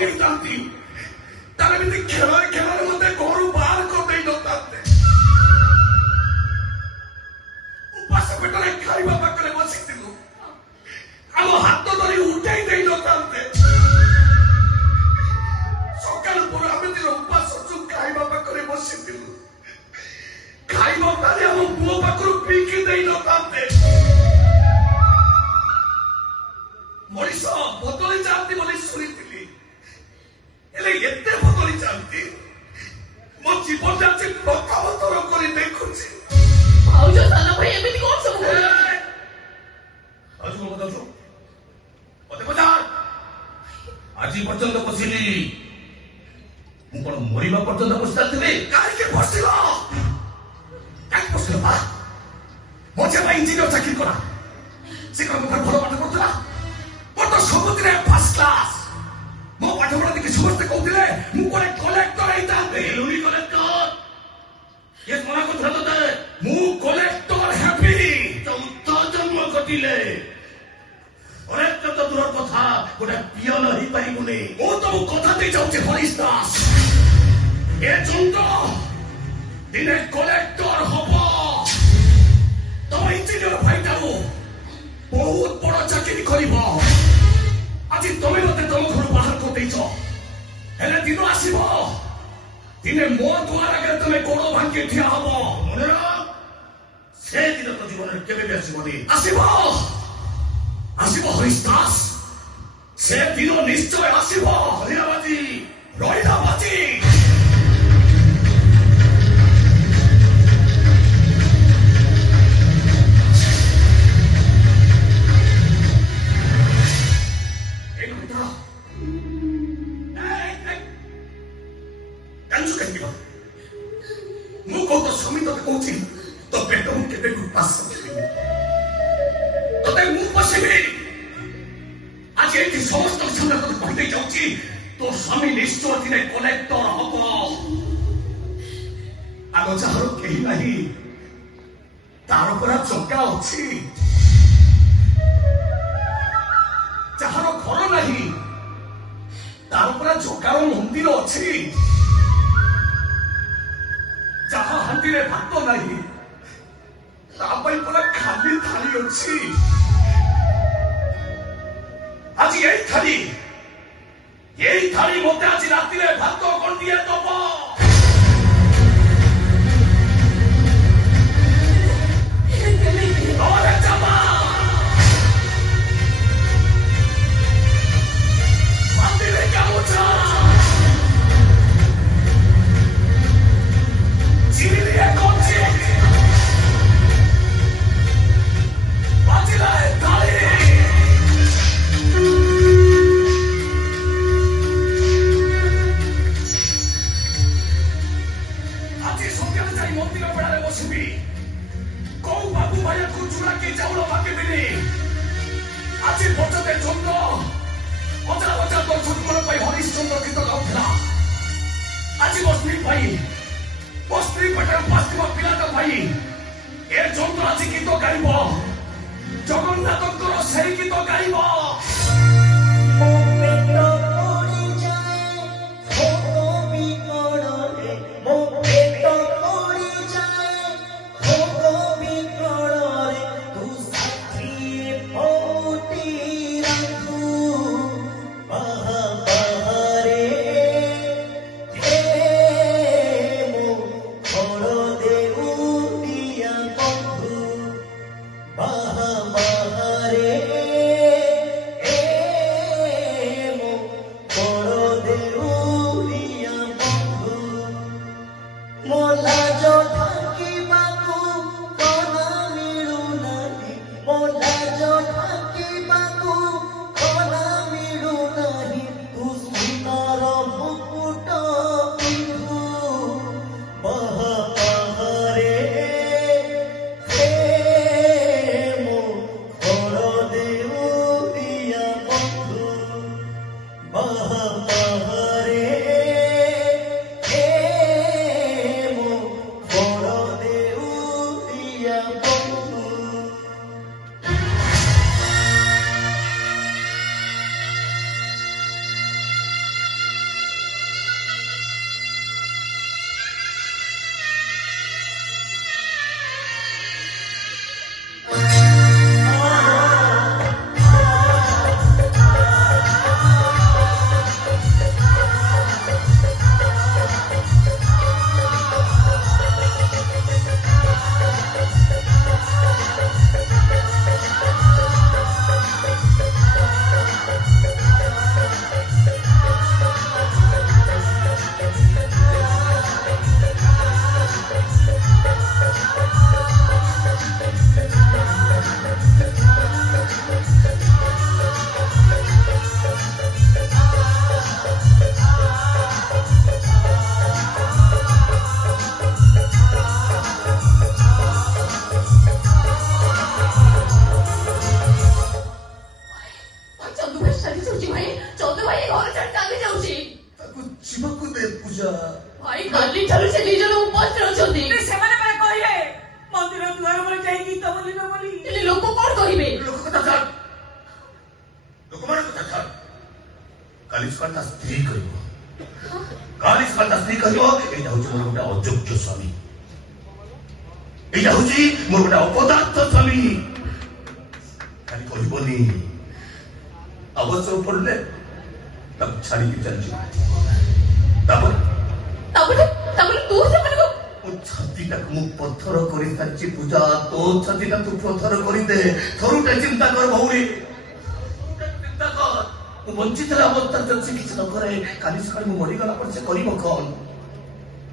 ହେଇଥାନ୍ତି ତାହେଲେ ଏମିତି ଖେଳରେ ମତେ ଘରୁ ବାହାର କରିଦେଇ ନଥାନ୍ତେ। ଉପାସ ପେଟରେ ଖାଇବା ପାଖରେ ବସିଥିଲୁ, ଆମ ହାତ ଧରି ଉଠେଇ ଦେଇ ନଥାନ୍ତେ। ସକାଳୁ ପରେ ଆମେ ଦିନ ଉପାସ ଖାଇବା ପାଖରେ ବସିଥିଲୁ, ଖାଇବା ପରେ ଆମ ପୁଅ ପାଖରୁ ପିଇକି ଦେଇ ନଥାନ୍ତେ। ମଣିଷ ବଦଳି ଯାଆନ୍ତି ବୋଲି ଶୁଣିଥିଲି, ହେଲେ ଏତେ ବଦଳି ଯାଆନ୍ତି ମୋ ଜୀବନରେ ଆଜି ପ୍ରଥମ ଥର କରି ଦେଖୁଛି। ଭାଉଜ ସାନ ଭାଇ ଏମିତି କଣ ସବୁ ମତେ ପଚାର, ଆଜି ପର୍ଯ୍ୟନ୍ତ ବସିଲି, ମୁଁ କଣ ମରିବା ପର୍ଯ୍ୟନ୍ତ ବସିଥିଲି? କାହିଁକି ବସିଲ? କାହିଁକି ବସିଲ? ମୋ ଝିଅ ପାଇଁ ଇଞ୍ଜିନିୟର ଚାକିରି କଲା, ସେ କଣ ମୋ ଭଲ ପାଠ ପଢୁଥିଲା? ମୋର ତ ସବୁଥିରେ ଫାର୍ଷ୍ଟ କ୍ଲାସ୍। ମୋ ପାଠ ପଢା ଦେଖି ସମସ୍ତେ କହୁଥିଲେ ମୁଁ ଗୋଟେ କଲେକ୍ଟର ହେଇଥାନ୍ତି। କଲେକ୍ଟର କିଏ ମନା କରୁଥିଲା ତତେ? ମୁଁ କଲେକ୍ଟର ହେବି ଚଉଥ ଜନ୍ମ ଘଟିଲେ। କଲେକ୍ଟର ତ ଦୂର କଥା, ଗୋଟେ ପିଅନ ହେଇପାରିବୁନି। ମୁଁ ତମକୁ କଥା ଦେଇ ଯାଉଛି ହରିଶ ଦାସ, ଏ ଯନ୍ତ୍ର ଦିନେ କଲେକ୍ଟର ହବ। ତମ ଇଞ୍ଜିନିୟର ଭାଇଟାକୁ ବହୁତ ବଡ ଚାକିରି କରିବ। ଆଜି ତମେ ମତେ ତମ ଘରୁ ବାହାର କରିଦେଇଛ, ହେଲେ ଦିନ ଆସିବ ଦିନେ ମୋ ଦୁଆର ଆଗରେ ତମେ ଗୋଡ ଭାଙ୍ଗି ଠିଆ ହବ। ମନେ ରଖ, ସେ ଦିନ ତ ଜୀବନରେ କେବେ ବି ଆସିବନି। ଆସିବ ଆସିବ ହରିଶ ଦାସ, ସେ ଦିନ ନିଶ୍ଚୟ ଆସିବ। ହରିରାବାଜି ରହିରାବାଜି। ମୁଁ କହୁଛ ସ୍ୱାମୀ ତତେ କହୁଛି ତୋ ପେଟ ମୁଁ କେବେ ଉପାସ ତତେ ମୁଁ ପଶିବି। ଆଜି ଏଠି ସମସ୍ତଙ୍କ ସାମ୍ନା ତତେ କହିଦେଇ ଯାଉଛି, ତୋ ସ୍ୱାମୀ ନିଶ୍ଚୟ ଦିନେ କଲେକ୍ଟର ହବ। ଆଗ ଯାହାର କେହି ନାହିଁ ତାର ପରା ଚକା ଅଛି, ଯାହାର ଘର ନାହିଁ ତାର ପରା ଚକାର ମନ୍ଦିର ଅଛି, ଯାହା ହାଣ୍ଡିରେ ଭାତ ନାହିଁ ତା ପାଇଁ ପରା ଖାଲି ଥାଳି ଅଛି। ଆଜି ଏଇ ଥାଳି ମତେ ଆଜି ରାତିରେ ଭାତ ଗଣ୍ଡିଏ ଦବ। ଆଜି ମୋ ସ୍ତ୍ରୀ ପେଟରେ ପାଶିଥିବା ପିଲାଟା ଭାଇ ଏ ଯନ୍ତ୍ର ଆଜି ଗୀତ ଗାଇବ, ଜଗନ୍ନାଥଙ୍କର ସେଇ ଗୀତ ଗାଇବ। କାଲି ସକାଳେ ତା ସ୍ତ୍ରୀ କହିବ କାଲି ସକାଳେ ତା ସ୍ତ୍ରୀ କହିବ ଏଇଟା ହଉଛି ମୋର ଗୋଟେ ଅଯୋଗ୍ୟ ସ୍ୱାମୀ ଏଇଟା ହଉଛି ମୋର ଗୋଟେ ଅପଦାର୍ଥ ସ୍ୱାମୀ କାଲି କହିବନି ଆବଶ୍ୟକ ପଡିଲେ ତାକୁ ଛାଡ଼ିକି ଚାଲିଯିବ ତାପରେ ତୁ ସେମାନଙ୍କୁ ମୋ ଛାତିଟାକୁ ମୁଁ ପଥର କରିସାରିଛି ପୂଜା ତୋ ଛାତିଟା ତୁ ପଥର କରିଦେ ଥରୁଟେ ଚିନ୍ତା କର ଭଉଣୀ ଚିନ୍ତା କର ମୁଁ ବଞ୍ଚିଥିଲା ଅବସ୍ଥାରେ ଯଦି ସେ କିଛି ନ କରେ କାଲି ସକାଳେ ମୁଁ ମରିଗଲା ପରେ ସେ କରିବ କଣ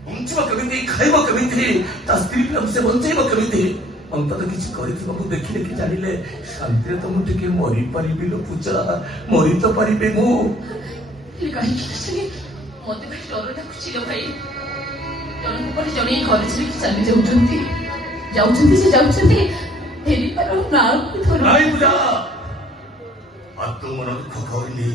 ବଞ୍ଚିବ କେମିତି ଖାଇବ କେମିତି ତା ସ୍ତ୍ରୀ ପିଲାକୁ ସେ ବଞ୍ଚେଇବ କେମିତି ଅନ୍ତତ କିଛି କରିଥିବ ମୁଁ ଦେଖି ଦେଖି ଜାଣିଲେ ଶାନ୍ତିରେ ତ ମୁଁ ଟିକେ ମରିପାରିବି ଲୋ ପୂଜା ମରି ତ ପାରିବି ମୁଁ କାହିଁକି ମତେ ଭାଇ ଡର ଡାକୁଛି ଲୋ ଭାଇ ଜଣଙ୍କ ପରେ ଜଣେ ଘରେ ଛାଡ଼ିକି ଚାଲି ଯାଉଛନ୍ତି ସେ ଯାଉଛନ୍ତି ଫେରିବାର ନାଁ ନାଇଁ ପୂଜା ଆତ୍ମମନ ଦୁଃଖ କହିଲି